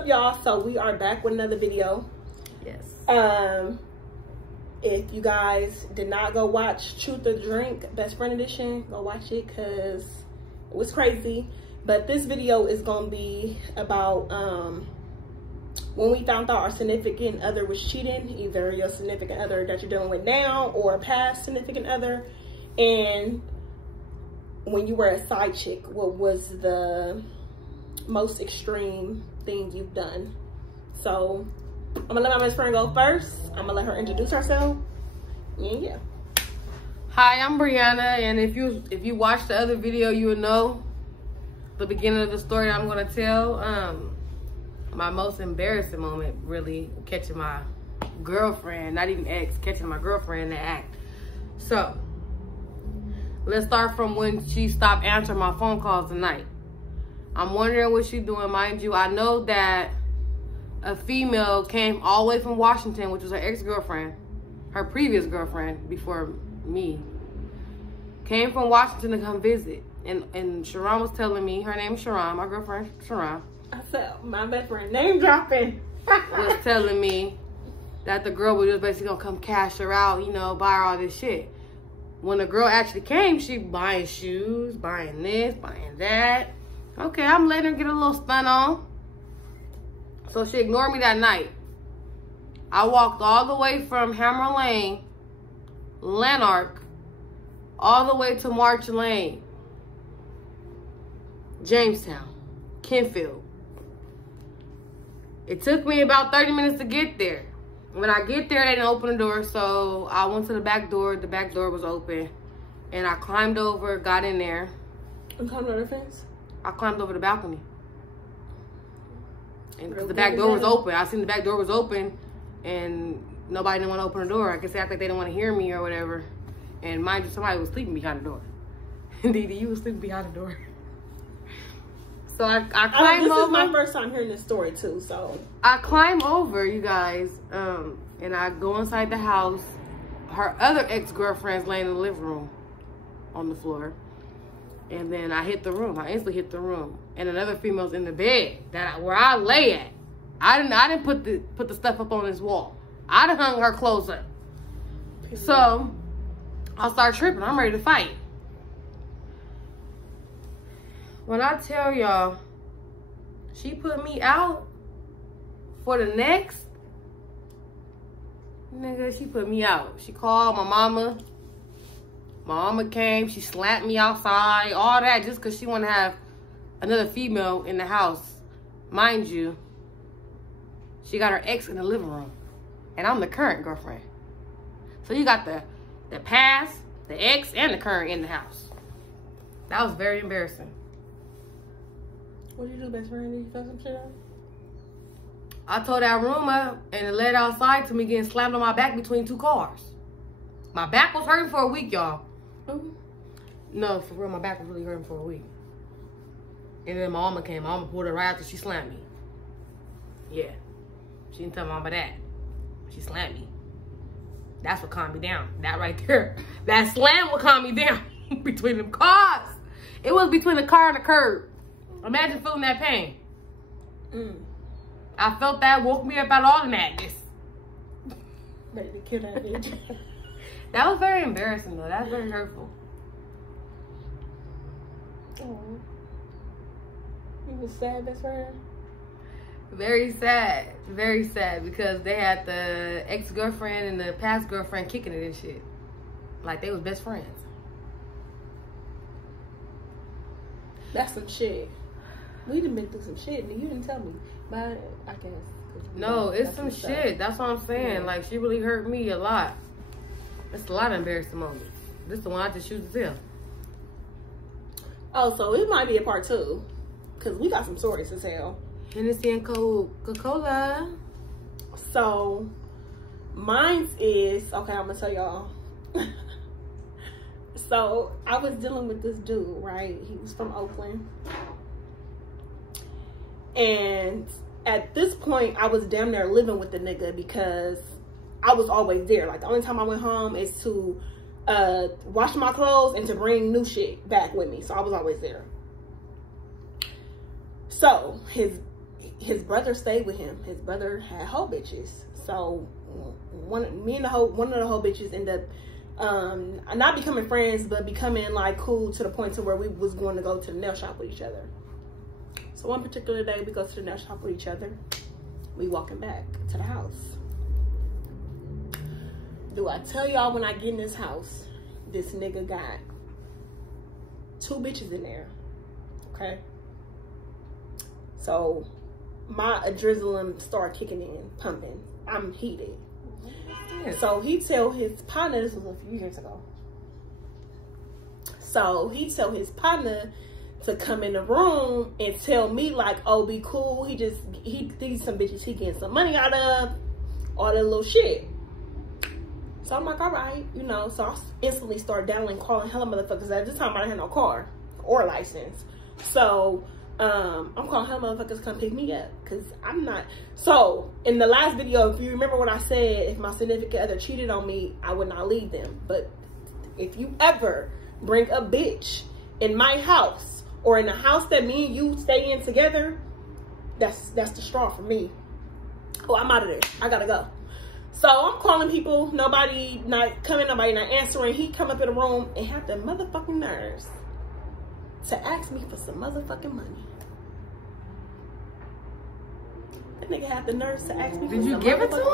up, y'all? So we are back with another video. Yes. If you guys did not go watch Truth or Drink Best Friend Edition, go watch it because it was crazy. But this video is gonna be about when we found out our significant other was cheating, either your significant other that you're dealing with now or a past significant other, and when you were a side chick, what was the most extreme thing you've done? So I'm gonna let my best friend go first. I'm gonna let her introduce herself. Yeah. Hi, I'm Brianna, and if you watched the other video, you would know the beginning of the story I'm gonna tell. My most embarrassing moment, really, catching my girlfriend, not even ex, catching my girlfriend in the act. So let's start from when she stopped answering my phone calls tonight. I'm wondering what she's doing. Mind you, I know that a female came all the way from Washington, which was her ex-girlfriend, her previous girlfriend before me, came from Washington to come visit. And Sharon was telling me, her name is Sharon, my girlfriend Sharon. I said, my best friend, name dropping. Was telling me that the girl was just basically gonna come cash her out, you know, buy her all this shit. When the girl actually came, she buying shoes, buying this, buying that. Okay, I'm letting her get a little stun on. So she ignored me that night. I walked all the way from Hammer Lane, Lanark, all the way to March Lane, Jamestown, Kenfield. It took me about 30 minutes to get there. When I get there, they didn't open the door, so I went to the back door. The back door was open, and I climbed over, got in there. And climbed over the fence? I climbed over the balcony. And because the back door was open. I seen the back door was open, and nobody didn't want to open the door. I guess they act like they didn't want to hear me or whatever. And mind you, somebody was sleeping behind the door. Didi, you was sleeping behind the door. So I climb over. This is my first time hearing this story too, so. I climb over, you guys, and I go inside the house. Her other ex-girlfriend's laying in the living room on the floor. And then I hit the room. I instantly hit the room. And another female's in the bed where I lay at. I didn't put the stuff up on this wall. I done hung her clothes up. So I start tripping. I'm ready to fight. When I tell y'all, she put me out for the next, nigga, she put me out. She called my mama. My mama came, she slapped me outside, all that, just because she want to have another female in the house. Mind you, she got her ex in the living room, and I'm the current girlfriend. So you got the past, the ex, and the current in the house. That was very embarrassing. What did you do, best friend? Did you fuck some shit up? I tore that room up, and it led outside to me getting slammed on my back between two cars. My back was hurting for a week, y'all. No, for real, my back was really hurting for a week. And then my mama came. My mama pulled her right after she slammed me. Yeah. She didn't tell my mama that. She slammed me. That's what calmed me down. That right there. That slam would calm me down between them cars. It was between the car and the curb. Imagine feeling that pain. I felt that, woke me up out of all the madness. Ready to kill that bitch. That was very embarrassing, though. That was very hurtful. Oh. You was sad, best friend? Very sad. Very sad, because they had the ex-girlfriend and the past girlfriend kicking it and shit. Like, they was best friends. That's some shit. We done been through some shit, and you didn't tell me. But I guess. No, it's some shit. That's what I'm saying. Yeah. Like, she really hurt me a lot. It's a lot of embarrassing moments. This is the one I just choose to tell. Oh, so it might be a part 2. Because we got some stories to tell. Hennessy and Coca-Cola. So, mine is, okay, I'm going to tell y'all. So, I was dealing with this dude, right? He was from Oakland. And at this point, I was damn near living with the nigga because I was always there. Like, the only time I went home is to wash my clothes and to bring new shit back with me. So I was always there. So his brother stayed with him. His brother had hoe bitches. So one of the hoe bitches ended up not becoming friends, but becoming like cool to the point to where we was going to go to the nail shop with each other. So one particular day we go to the nail shop with each other. We walking back to the house. Do I tell y'all when I get in this house, this nigga got 2 bitches in there, okay? So my adrenaline started kicking in, pumping. I'm heated. So he tell his partner, this was a few years ago. So he tell his partner to come in the room and tell me like, oh, be cool. He thinks some bitches he getting some money out of, all that little shit. So I'm like, all right, you know. So I instantly start dialing, calling hella motherfuckers. At this time, I didn't have no car or license. So I'm calling hella motherfuckers to come pick me up because I'm not. So in the last video, if you remember what I said, if my significant other cheated on me, I would not leave them. But if you ever bring a bitch in my house or in a house that me and you stay in together, that's the straw for me. Oh, I'm out of there. I gotta go. So I'm calling people, nobody not coming, nobody not answering. He come up in the room and have the motherfucking nerves to ask me for some motherfucking money. That nigga had the nerves to ask me for some money. Did you give it to him?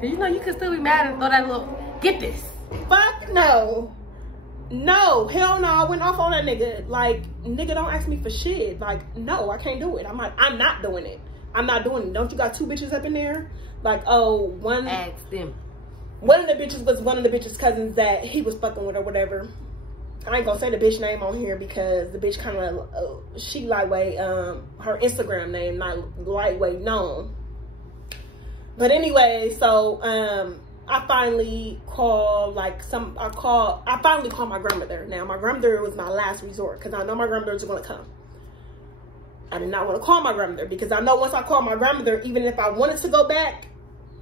Cause you know you could still be mad and throw that little, get this. Fuck no. No, hell no, I went off on that nigga. Like, nigga, don't ask me for shit. Like, no, I can't do it. I'm not doing it. I'm not doing it. Don't you got 2 bitches up in there? Like, oh, one. Ask them. One of the bitches was one of the bitches' cousins that he was fucking with or whatever. I ain't gonna say the bitch name on here because the bitch kind of, she lightweight, her Instagram name, not lightweight known. But anyway, so, I finally called, I finally called my grandmother. Now, my grandmother was my last resort because I know my grandmother was going to come. I did not want to call my grandmother because I know once I called my grandmother, even if I wanted to go back,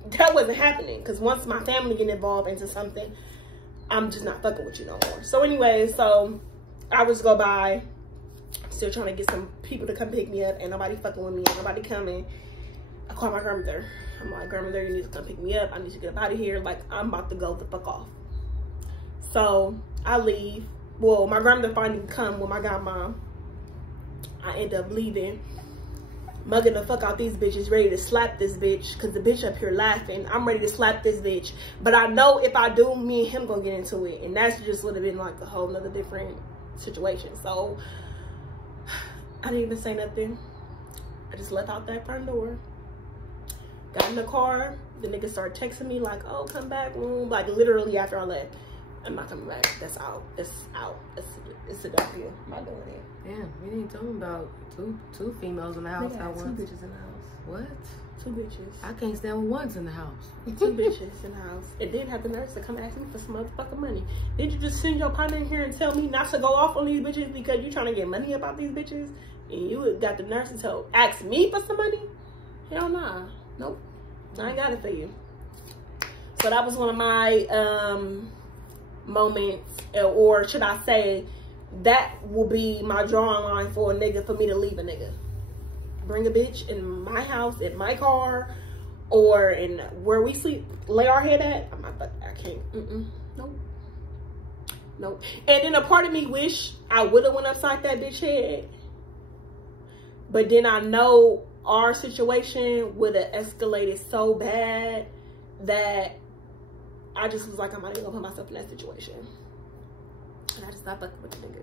that wasn't happening. Because once my family get involved into something, I'm just not fucking with you no more. So anyway, so I was go by, still trying to get some people to come pick me up. Ain't nobody fucking with me. Ain't nobody coming. I called my grandmother. I'm like, grandmother, you need to come pick me up. I need to get up out of here. Like, I'm about to go the fuck off. So I leave. Well, my grandmother finally come with my godmom. I end up leaving, mugging the fuck out these bitches, ready to slap this bitch because the bitch up here laughing. I'm ready to slap this bitch, but I know if I do, me and him gonna get into it, and that's just would have been like a whole nother different situation. So I didn't even say nothing. I just left out that front door, got in the car. The nigga started texting me like, oh, come back, like literally after I left. I'm not coming back. That's out. It's out. It's a done deal. I'm not doing it. Damn, we didn't talk about two females in the house. I 2 bitches in the house. What? 2 bitches. I can't stand with ones in the house. 2 bitches in the house. And then have the nerves to come ask me for some motherfucking money. Did you just send your partner in here and tell me not to go off on these bitches because you trying to get money about these bitches? And you got the nerves to ask me for some money? Hell nah. Nope. I ain't got it for you. So that was one of my moments, or should I say, that will be my drawing line for a nigga, for me to leave a nigga. Bring a bitch in my house, in my car, or in where we sleep, lay our head at. I can't. Nope. Nope. And then a part of me wish I would have went upside that bitch head. But then I know our situation would have escalated so bad that I just was like, I'm not even gonna put myself in that situation. And I just stopped fucking with the nigga.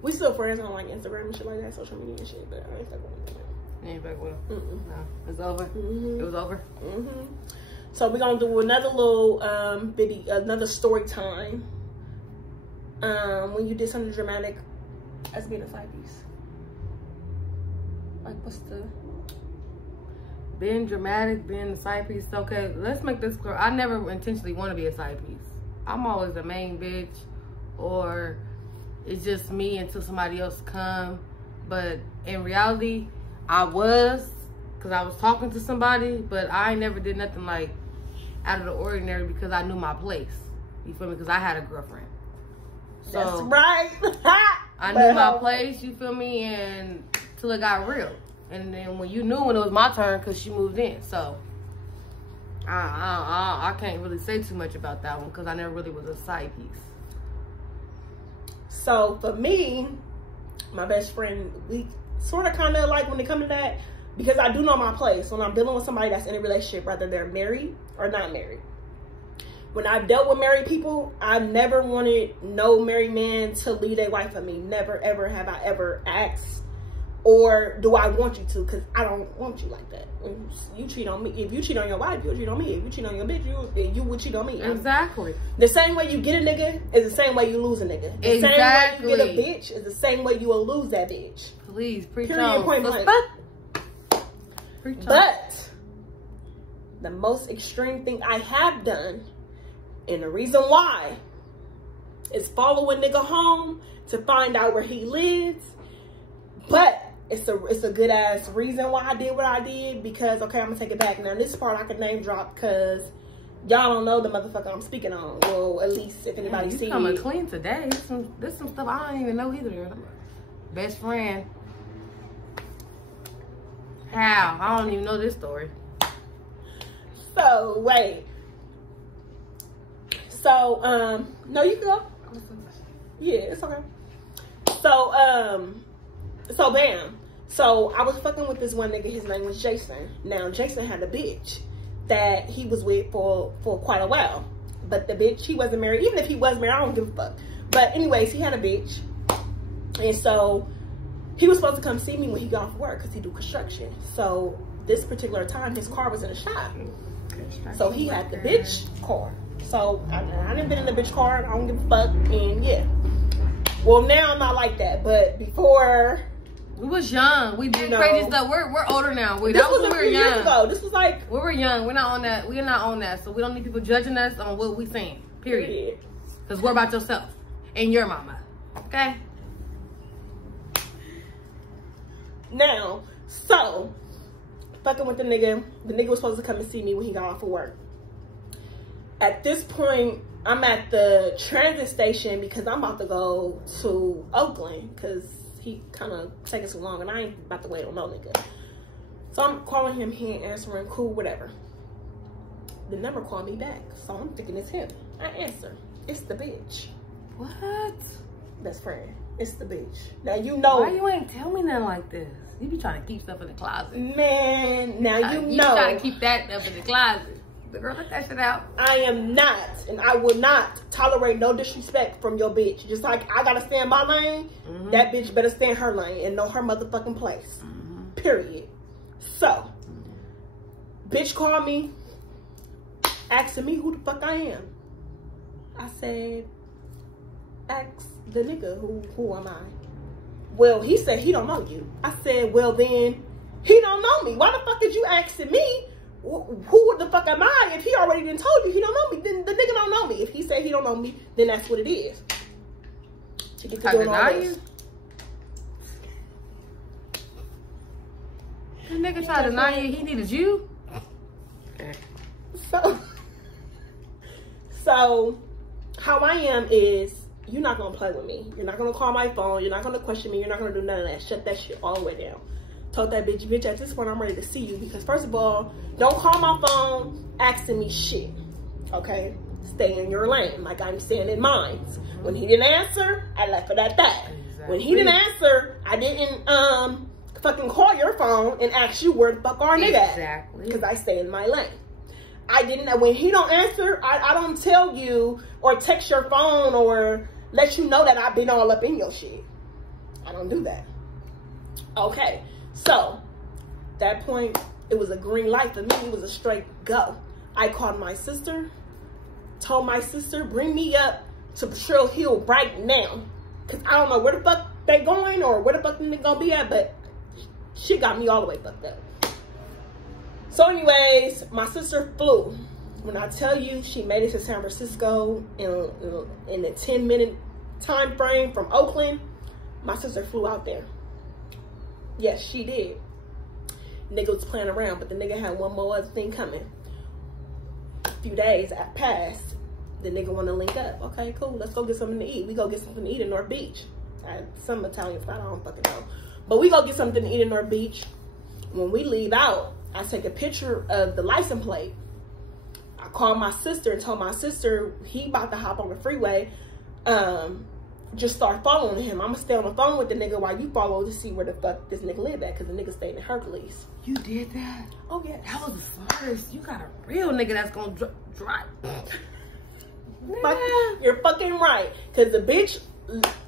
We still friends on like Instagram and shit like that, social media and shit, but I ain't fucking with him. You ain't fucking with him? No. It's over? It was over? So we're gonna do another little video, another story time. When you did something dramatic as being a side piece. Like, what's the... Being dramatic, being a side piece. Okay, let's make this clear. I never intentionally want to be a side piece. I'm always the main bitch, or it's just me until somebody else come. But in reality, I was, because I was talking to somebody, but I never did nothing like out of the ordinary because I knew my place. You feel me? Because I had a girlfriend. So that's right. I knew my place, you feel me? And till it got real. And then when you knew when it was my turn, because she moved in. So, I can't really say too much about that one because I never really was a side piece. So, for me, my best friend, we sort of kind of like when it comes to that, because I do know my place when I'm dealing with somebody that's in a relationship, whether they're married or not married. When I've dealt with married people, I never wanted no married man to leave their wife for me. Never, ever have I ever asked, or do I want you to? Because I don't want you like that. You cheat on me. If you cheat on your wife, you'll cheat on me. If you cheat on your bitch, you would cheat on me. Exactly. The same way you get a nigga is the same way you lose a nigga. The Exactly. same way you get a bitch is the same way you will lose that bitch. Please, preach Period, on. point blank. Preach on. But the most extreme thing I have done, and the reason why, is follow a nigga home to find out where he lives. But it's a good ass reason why I did what I did, because okay, I'm gonna take it back. Now this part I can name drop because y'all don't know the motherfucker I'm speaking on. Well, at least if anybody sees it. You coming clean today. There's some stuff I don't even know either. Best friend. How? I don't even know this story. So wait. So no, you can go. Yeah, it's okay. So bam. So I was fucking with this one nigga. His name was Jason. Now Jason had a bitch that he was with for quite a while. But the bitch, he wasn't married. Even if he was married, I don't give a fuck. But anyways, he had a bitch. And so he was supposed to come see me when he got off work because he do construction. So this particular time, his car was in the shop. So he had the bitch car. So I didn't been in the bitch car. I don't give a fuck. And yeah. Well, now I'm not like that. But before, we was young. We did crazy stuff. We're older now. This was a few years ago. This was like, we were young. We're not on that. We're not on that. So we don't need people judging us on what we saying. Period. Because what about yourself and your mama? Okay. Now, so fucking with the nigga was supposed to come and see me when he got off of work. At this point, I'm at the transit station because I'm about to go to Oakland because he kind of taking so long and I ain't about to wait on no nigga. So I'm calling him, he ain't answering, cool, whatever. The number called me back, so I'm thinking it's him. I answer, it's the bitch. What? Best friend, it's the bitch. Now you know. Why you ain't tell me nothing like this? You be trying to keep stuff in the closet. Man, now you know. You trying to keep that stuff in the closet. The girl, let that shit out. I am not, and I will not tolerate no disrespect from your bitch. Just like I gotta stay in my lane, that bitch better stay in her lane and know her motherfucking place. Period. So, bitch called me, asking me who the fuck I am. I said, ask the nigga who am I? Well, he said he don't know you. I said, well then, he don't know me. Why the fuck is you asking me? Who the fuck am I? If he already done told you he don't know me, then the nigga don't know me. If he said he don't know me, then that's what it is. To get to doing all this. The nigga tried to deny you, he needed you? So how I am is, you're not gonna play with me. You're not gonna call my phone. You're not gonna question me. You're not gonna do none of that. Shut that shit all the way down. Told that bitch, at this point I'm ready to see you, because first of all, don't call my phone asking me shit. Okay? Stay in your lane like I'm staying in mine. When he didn't answer, I left it at that. Exactly. When he didn't answer, I didn't fucking call your phone and ask you where the fuck our nigga at. Exactly. Because I stay in my lane. I didn't, when he don't answer, I don't tell you or text your phone or let you know that I've been all up in your shit. I don't do that. Okay. So, that point, it was a green light for me. It was a straight go. I called my sister, told my sister, bring me up to Patrol Hill right now. Because I don't know where the fuck they going or where the fuck they gonna be at, but she got me all the way fucked up. So anyways, my sister flew. When I tell you she made it to San Francisco in a 10-minute time frame from Oakland, my sister flew out there. Yes, she did. Nigga was playing around, but the nigga had one more other thing coming. A few days passed. The nigga want to link up. Okay, cool. Let's go get something to eat. We go get something to eat in North Beach. Some Italian spot, I don't fucking know. But we go get something to eat in North Beach. When we leave out, I take a picture of the license plate. I called my sister and told my sister he about to hop on the freeway. Just start following him. I'm gonna stay on the phone with the nigga while you follow to see where the fuck this nigga live at, because the nigga stayed in Hercules. You did that? Oh yeah. That was the smartest. You got a real nigga that's gonna drive. You're fucking right, because the bitch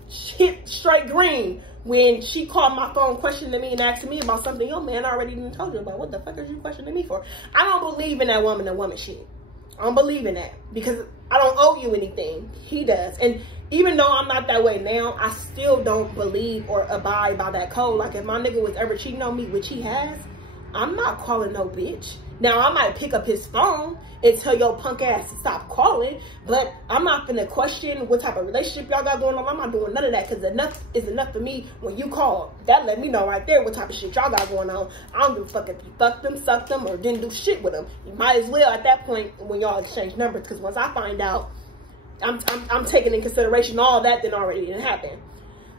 hit straight green when she called my phone questioning me and asking me about something your man already done told you about. What the fuck are you questioning me for? I don't believe in that woman to woman shit. I don't believe in that, because I don't owe you anything. He does. And even though I'm not that way now, I still don't believe or abide by that code. Like, if my nigga was ever cheating on me, which he has, I'm not calling no bitch. Now, I might pick up his phone and tell your punk ass to stop calling, but I'm not finna question what type of relationship y'all got going on. I'm not doing none of that, because enough is enough for me when you call. That let me know right there what type of shit y'all got going on. I don't give a fuck if you fucked them, sucked them, or didn't do shit with them. You might as well at that point when y'all exchange numbers, because once I find out, I'm taking in consideration all that then already didn't happen.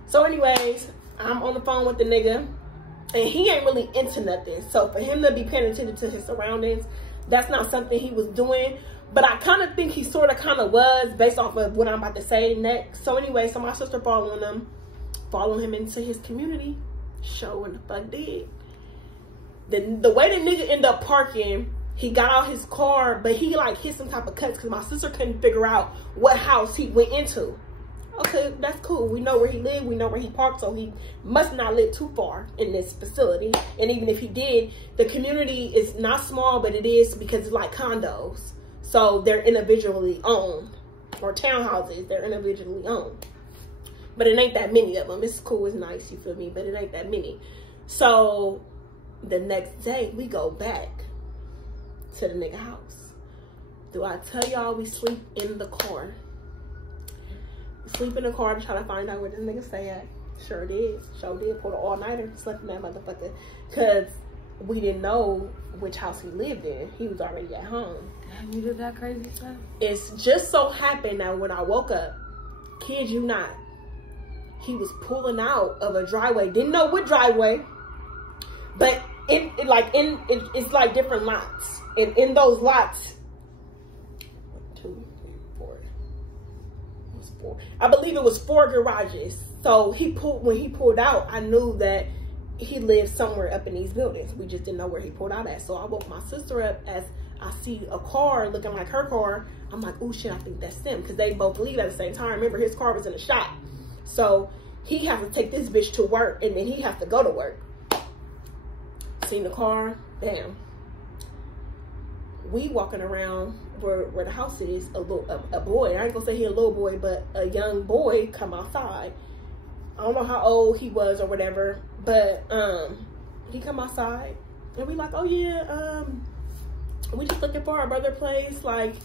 So anyways, I'm on the phone with the nigga, and he ain't really into nothing. So for him to be paying attention to his surroundings, that's not something he was doing. But I kind of think he sort of kind of was, based off of what I'm about to say next. So anyway, so my sister following him into his community. Sure when the fuck did. The way the nigga ended up parking, he got out his car, but he like hit some type of cuts because my sister couldn't figure out what house he went into. Okay, that's cool. We know where he lived. We know where he parked. So he must not live too far in this facility. And even if he did, the community is not small, but it is, because it's like condos. So they're individually owned. Or townhouses, they're individually owned. But it ain't that many of them. It's cool, it's nice, you feel me? But it ain't that many. So the next day, we go back to the nigga house. Do I tell y'all we sleep in the car? Sleep in the car to try to find out where this nigga stay at. Sure did. Sure did. Pulled an all-nighter. Slept in that motherfucker. Because we didn't know which house he lived in. He was already at home. Damn, you did that crazy stuff? It's just so happened that when I woke up, kid you not, he was pulling out of a driveway. Didn't know what driveway. But it's like different lots. And in those lots, 1, 2, 3, 4. It was 4. I believe it was 4 garages. So when he pulled out, I knew that he lived somewhere up in these buildings. We just didn't know where he pulled out at. So I woke my sister up as I see a car looking like her car. I'm like, oh shit, I think that's him. Because they both leave at the same time. Remember, his car was in the shop. So he has to take this bitch to work, and then he has to go to work. Seen the car, bam. We walking around where the house is, a boy, I ain't gonna say he a little boy, but a young boy come outside. I don't know how old he was or whatever, but he come outside, and we like, oh yeah, we just looking for our brother place, like,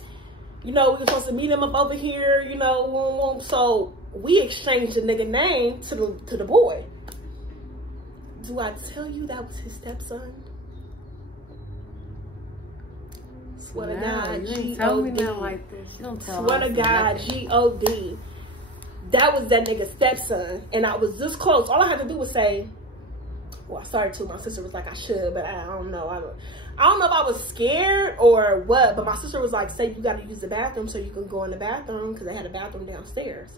you know, we were supposed to meet him up over here, you know, so we exchanged the nigga name to the boy. Do I tell you that was his stepson? Swear to God, G-O-D. Like this. You don't tell Swear to God, G-O-D. That was that nigga's stepson. And I was this close. All I had to do was say, well, I started to. My sister was like, I should, but I don't know. I don't know if I was scared or what, but my sister was like, say you got to use the bathroom so you can go in the bathroom, because they had a bathroom downstairs.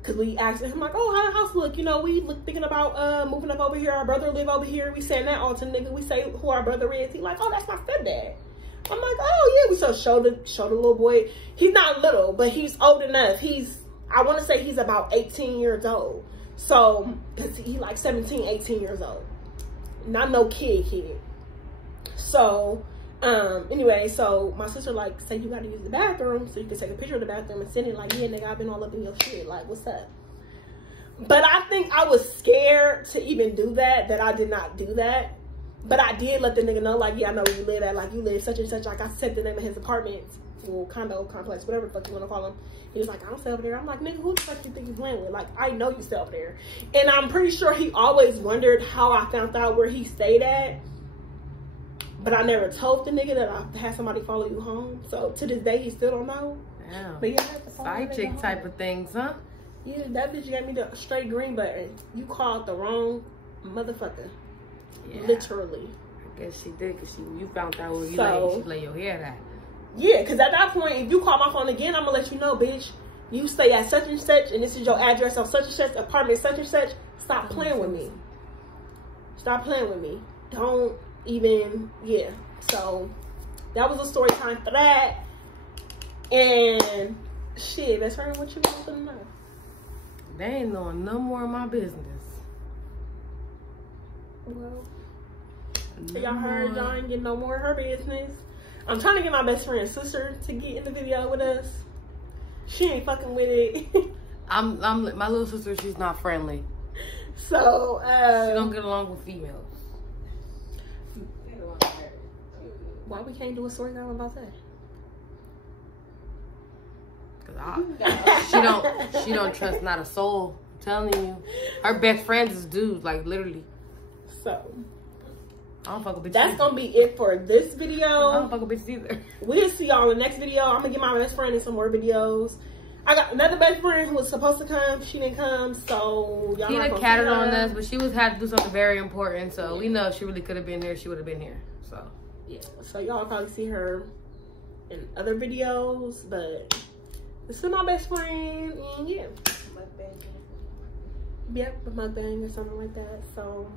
Because we asked him, like, oh, how the house look? You know, we thinking about moving up over here. Our brother live over here. We saying that all to nigga. We say who our brother is. He like, oh, that's my stepdad. I'm like, oh, yeah. We so showed the little boy. He's not little, but he's old enough. I want to say he's about 18 years old. So, because he like 17, 18 years old. Not no kid. So, anyway, so my sister like, say you got to use the bathroom so you can take a picture of the bathroom and send it, like, yeah, nigga, I've been all up in your shit. Like, what's up? But I think I was scared to even do that I did not do that. But I did let the nigga know, like, yeah, I know where you live at. Like, you live such and such. Like, I said the name of his apartment, well, condo, complex, whatever the fuck you want to call him. He was like, I don't stay over there. I'm like, nigga, who the fuck you think you playing with? Like, I know you stay over there. And I'm pretty sure he always wondered how I found out where he stayed at. But I never told the nigga that I had somebody follow you home. So to this day, he still don't know. Damn. But yeah, I had to follow side chick type of things, huh? Yeah, that bitch gave me the straight green button. You called the wrong motherfucker. Yeah. Literally. Guess she did, because you found out where you lay your hair at. Yeah, because at that point, if you call my phone again, I'm going to let you know, bitch. You stay at such and such, and this is your address on such and such, apartment such and such. Stop playing with me. Stop playing with me. Don't even, yeah. So, that was a story time for that. And, shit, best friend, what you want to know? They ain't knowing no more of my business. Well, y'all heard y'all ain't getting no more of her business. I'm trying to get my best friend's sister to get in the video with us. She ain't fucking with it. I'm my little sister, she's not friendly. So, she don't get along with females. Why we can't do a story time about that? She don't trust not a soul. I'm telling you. Her best friends is dudes, like literally. So I don't fuck with bitches. That's gonna be it for this video. I don't fuck with bitches either. We'll see y'all in the next video. I'm gonna get my best friend in some more videos. I got another best friend who was supposed to come. She didn't come, so y'all. She done catted on us, but she had to do something very important. So we know if she really could have been here, she would have been here. So yeah. So y'all probably see her in other videos, but this is my best friend, and yeah. Yep, a mukbang or something like that. So.